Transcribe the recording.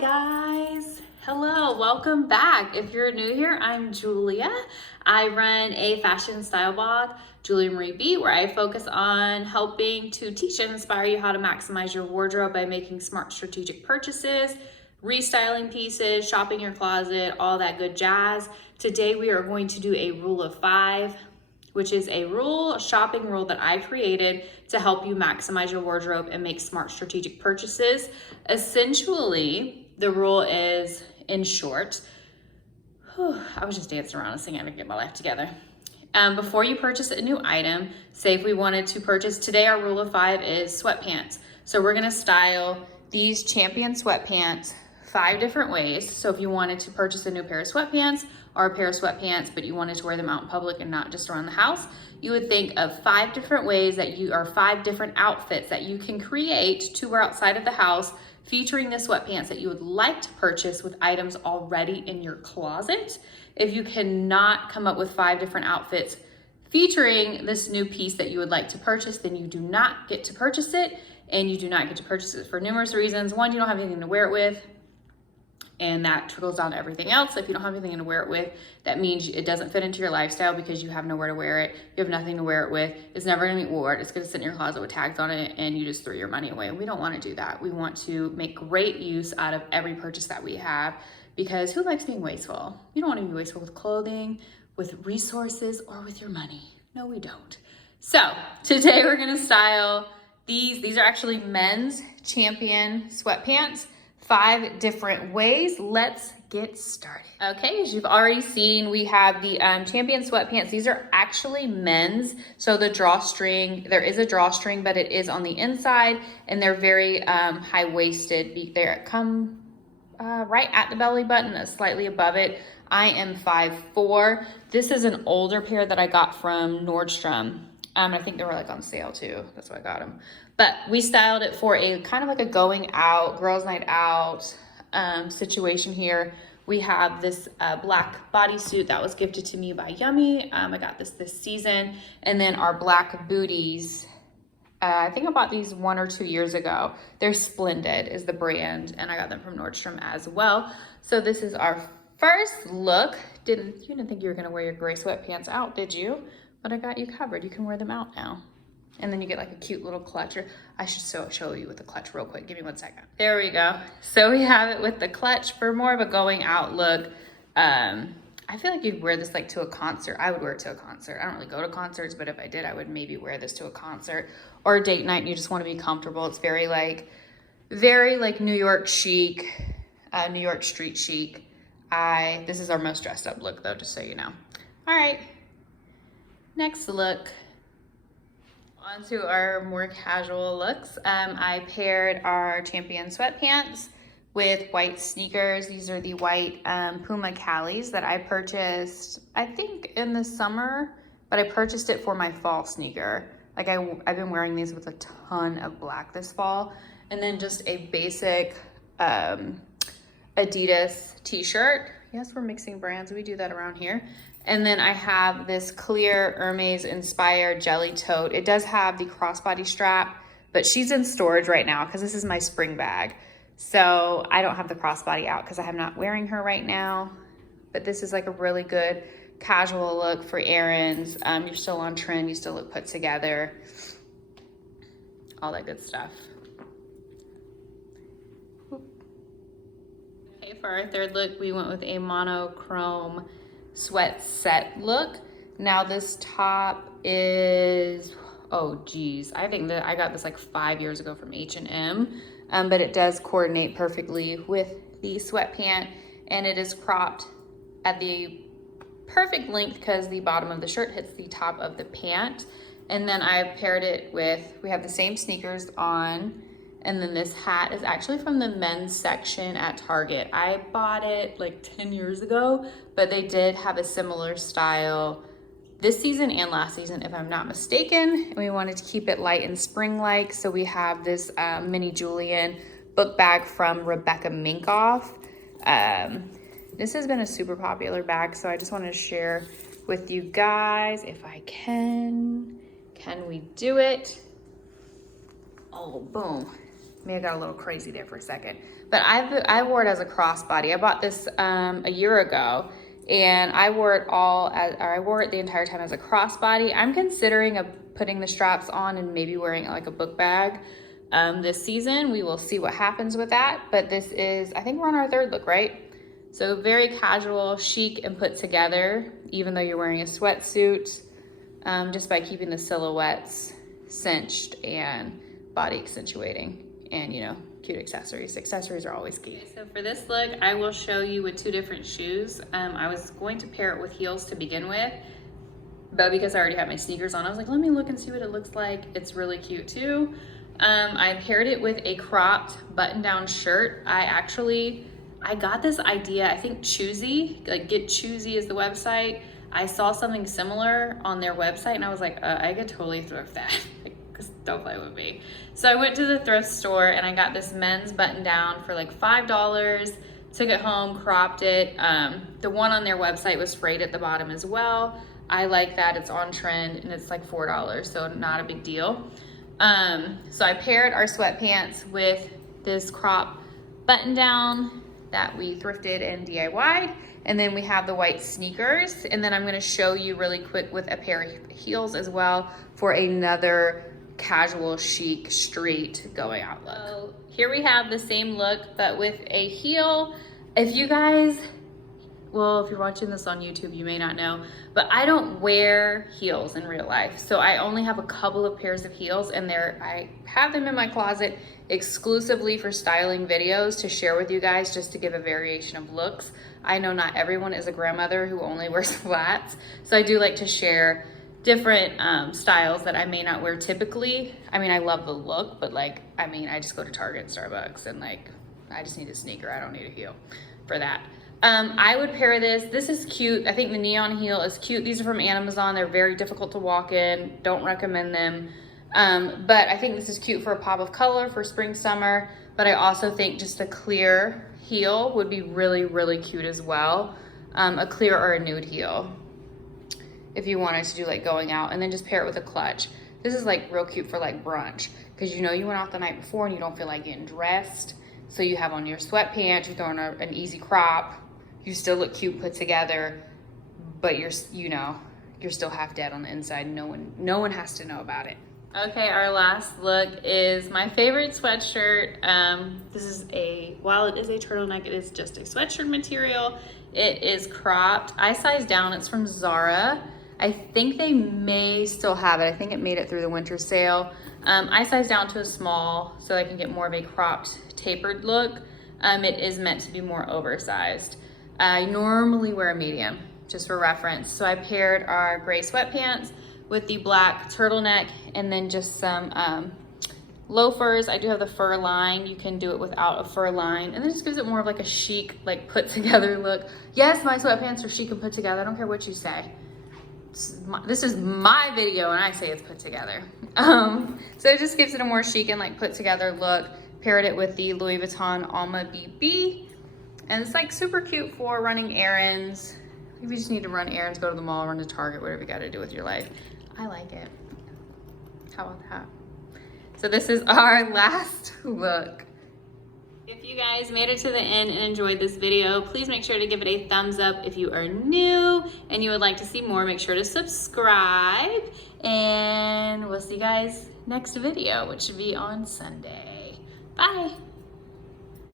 guys. Hello, welcome back. If you're new here, I'm Julia. I run a fashion style blog, Julia Marie B, where I focus on helping to teach and inspire you how to maximize your wardrobe by making smart strategic purchases, restyling pieces, shopping your closet, all that good jazz. Today we are going to do a rule of 5, which is a shopping rule that I created to help you maximize your wardrobe and make smart strategic purchases. Essentially, the rule is, in short, I was just dancing around and singing to get my life together. Before you purchase a new item, say if we wanted to purchase, today our rule of 5 is sweatpants. So we're gonna style these Champion sweatpants 5 different ways. So if you wanted to purchase a new pair of sweatpants or a pair of sweatpants, but you wanted to wear them out in public and not just around the house, you would think of 5 different ways that are 5 different outfits that you can create to wear outside of the house, featuring the sweatpants that you would like to purchase with items already in your closet. If you cannot come up with 5 different outfits featuring this new piece that you would like to purchase, then you do not get to purchase it, and you do not get to purchase it for numerous reasons. One, you don't have anything to wear it with, and that trickles down to everything else. If you don't have anything to wear it with, that means it doesn't fit into your lifestyle because you have nowhere to wear it. You have nothing to wear it with. It's never gonna be worn. It's gonna sit in your closet with tags on it and you just throw your money away. We don't wanna do that. We want to make great use out of every purchase that we have, because who likes being wasteful? You don't wanna be wasteful with clothing, with resources, or with your money. No, we don't. So today we're gonna style these. These are actually men's Champion sweatpants. 5 different ways. Let's get started. Okay, as you've already seen, we have the Champion sweatpants. These are actually men's. So the drawstring, there is a drawstring, but it is on the inside, and they're very high-waisted. They come right at the belly button, slightly above it. I am 5'4". This is an older pair that I got from Nordstrom. I think they were like on sale too. That's why I got them. But we styled it for a kind of like a going out, girls' night out situation here. We have this black bodysuit that was gifted to me by Yummy. I got this season. And then our black booties. I think I bought these 1 or 2 years ago. They're Splendid is the brand, and I got them from Nordstrom as well. So this is our first look. You didn't think you were gonna wear your gray sweatpants out, did you? But I got you covered. You can wear them out now. And then you get like a cute little clutch. I should show you with the clutch real quick. Give me 1 second. There we go. So we have it with the clutch for more of a going out look. I feel like you'd wear this like to a concert. I would wear it to a concert. I don't really go to concerts, but if I did, I would maybe wear this to a concert or a date night and you just want to be comfortable. It's very like New York chic, New York street chic. This is our most dressed up look though, just so you know. All right. Next look, on to our more casual looks. I paired our Champion sweatpants with white sneakers. These are the white Puma Callies that I purchased, I think in the summer, but I purchased it for my fall sneaker. Like I've been wearing these with a ton of black this fall. And then just a basic Adidas t-shirt. Yes, we're mixing brands. We do that around here. And then I have this clear Hermes inspired jelly tote. It does have the crossbody strap, but she's in storage right now because this is my spring bag. So I don't have the crossbody out because I'm not wearing her right now. But this is like a really good casual look for errands. You're still on trend. You still look put together. All that good stuff. Okay, for our third look, we went with a monochrome sweat set look. Now this top is, oh geez, I think that I got this like 5 years ago from H&M, but it does coordinate perfectly with the sweatpant, and it is cropped at the perfect length because the bottom of the shirt hits the top of the pant. And then I paired it with, we have the same sneakers on, and then this hat is actually from the men's section at Target. I bought it like 10 years ago, but they did have a similar style this season and last season, if I'm not mistaken. And we wanted to keep it light and spring-like. So we have this mini Julian book bag from Rebecca Minkoff. This has been a super popular bag, so I just wanted to share with you guys if I can. Can we do it? Oh, boom. Maybe I got a little crazy there for a second. but I wore it as a crossbody. I bought this a year ago, and I wore it the entire time as a crossbody. I'm considering putting the straps on and maybe wearing it like a book bag this season. We will see what happens with that, but this is, I think we're on our third look, right? So very casual, chic, and put together, even though you're wearing a sweatsuit, just by keeping the silhouettes cinched and body accentuating, and you know, cute accessories. Accessories are always key. Okay, so for this look, I will show you with two different shoes. I was going to pair it with heels to begin with, but because I already have my sneakers on, I was like, let me look and see what it looks like. It's really cute too. I paired it with a cropped button-down shirt. I got this idea, I think Choosy, like Get Choosy is the website. I saw something similar on their website and I was like, I could totally thrift that. Because don't play with me. So I went to the thrift store and I got this men's button down for like $5. Took it home, cropped it. The one on their website was frayed at the bottom as well. I like that, it's on trend, and it's like $4, so not a big deal. So I paired our sweatpants with this crop button down that we thrifted and DIY'd. And then we have the white sneakers. And then I'm gonna show you really quick with a pair of heels as well for another casual, chic, street going out look. So here we have the same look, but with a heel. If you guys, well, if you're watching this on YouTube, you may not know, but I don't wear heels in real life. So I only have a couple of pairs of heels, and I have them in my closet exclusively for styling videos to share with you guys, just to give a variation of looks. I know not everyone is a grandmother who only wears flats, so I do like to share different styles that I may not wear typically. I mean, I love the look, but like, I mean, I just go to Target and Starbucks and like, I just need a sneaker. I don't need a heel for that. I would pair this is cute. I think the neon heel is cute. These are from Amazon. They're very difficult to walk in. Don't recommend them. But I think this is cute for a pop of color for spring, summer. But I also think just a clear heel would be really, really cute as well. A clear or a nude heel, if you wanted to do like going out, and then just pair it with a clutch. This is like real cute for like brunch, because you know you went out the night before and you don't feel like getting dressed. So you have on your sweatpants, you throw on an easy crop. You still look cute put together, but you're still half dead on the inside. No one has to know about it. Okay, our last look is my favorite sweatshirt. While it is a turtleneck, it is just a sweatshirt material. It is cropped. I sized down, it's from Zara. I think they may still have it. I think it made it through the winter sale. I sized down to a small so I can get more of a cropped, tapered look. It is meant to be more oversized. I normally wear a medium, just for reference. So I paired our gray sweatpants with the black turtleneck, and then just some loafers. I do have the fur line. You can do it without a fur line, and it just gives it more of like a chic, like put together look. Yes, my sweatpants are chic and put together. I don't care what you say. This is my video and I say it's put together. So it just gives it a more chic and like put together look. Paired it with the Louis Vuitton Alma BB. And it's like super cute for running errands. If you just need to run errands, go to the mall, run to Target, whatever you gotta do with your life. I like it. How about that? So this is our last look. If you guys made it to the end and enjoyed this video, please make sure to give it a thumbs up. If you are new and you would like to see more, make sure to subscribe. And we'll see you guys next video, which should be on Sunday. Bye.